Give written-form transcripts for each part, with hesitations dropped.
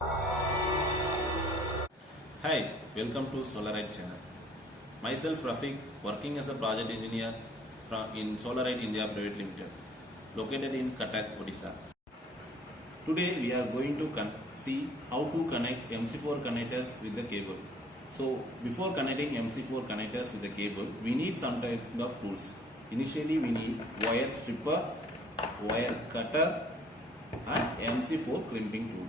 Hi, welcome to Solarite channel. Myself Rafiq, working as a project engineer in Solarite India Private Limited, located in Cuttack, Odisha. Today we are going to see how to connect MC4 connectors with the cable. So before connecting MC4 connectors with the cable, we need some type of tools. Initially we need wire stripper, wire cutter and MC4 crimping tool.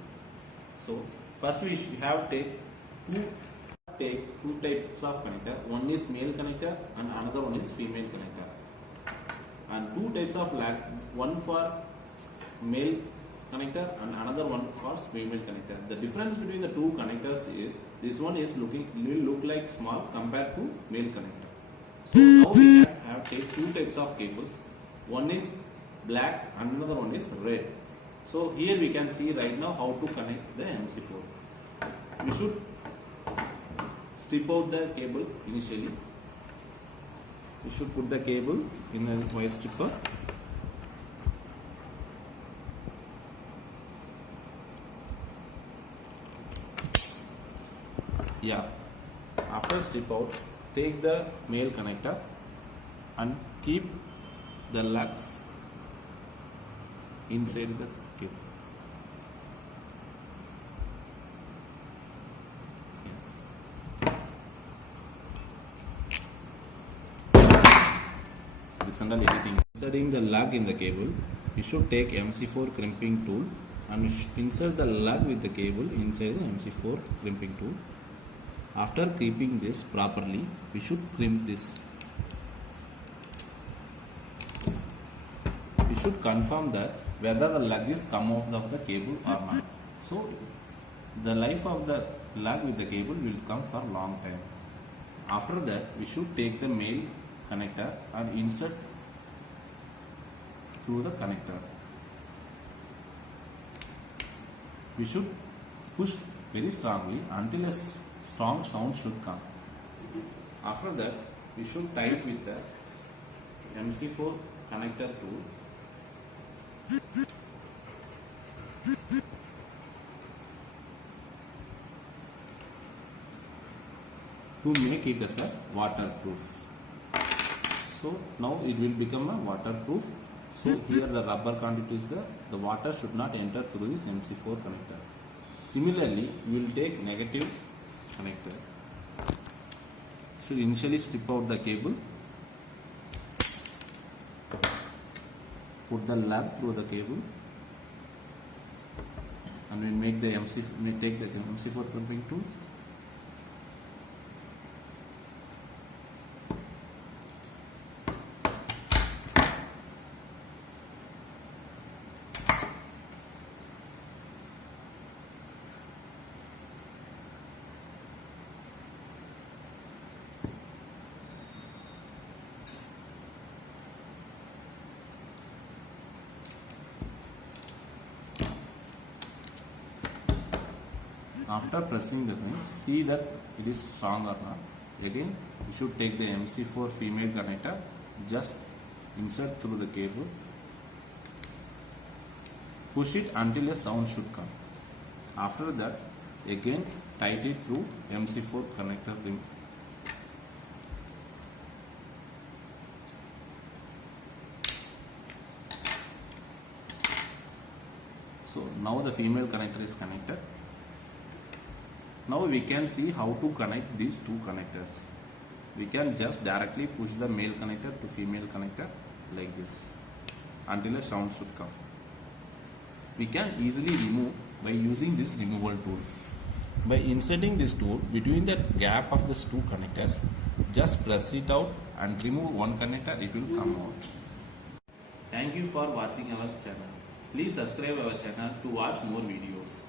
So first we have take two types of connector. One is male connector and another one is female connector. And two types of lag, one for male connector and another one for female connector. The difference between the two connectors is this one is will look like small compared to male connector. So now we can take two types of cables. One is black and another one is red. So here we can see right now how to connect the MC4. We should strip out the cable initially. We should put the cable in the wire stripper. Yeah. After strip out, take the male connector and keep the lugs inside the cable. Inserting the lug in the cable, we should take MC4 crimping tool and insert the lug with the cable inside the MC4 crimping tool. After crimping this properly, we should crimp this. We should confirm that whether the lug is come out of the cable or not. So the life of the lug with the cable will come for long time. After that, we should take the male connector and insert through the connector. We should push very strongly until a strong sound should come. After that, we should tie it with the MC4 connector tool. To make it as a waterproof. So now it will become a waterproof. So here the rubber conduit is there. The water should not enter through this MC4 connector. Similarly, we will take negative connector. Should initially strip out the cable. Put the lug through the cable. And we make the take the MC4 crimping tool. After pressing the pin, see that it is strong or not. Again, we should take the MC4 female connector, just insert through the cable, push it until a sound should come. After that, again tight it through MC4 connector ring. So now the female connector is connected. Now we can see how to connect these two connectors. We can just directly push the male connector to female connector like this until a sound should come. We can easily remove by using this removal tool. By inserting this tool between the gap of these two connectors, just press it out and remove one connector, it will come out. Thank you for watching our channel. Please subscribe our channel to watch more videos.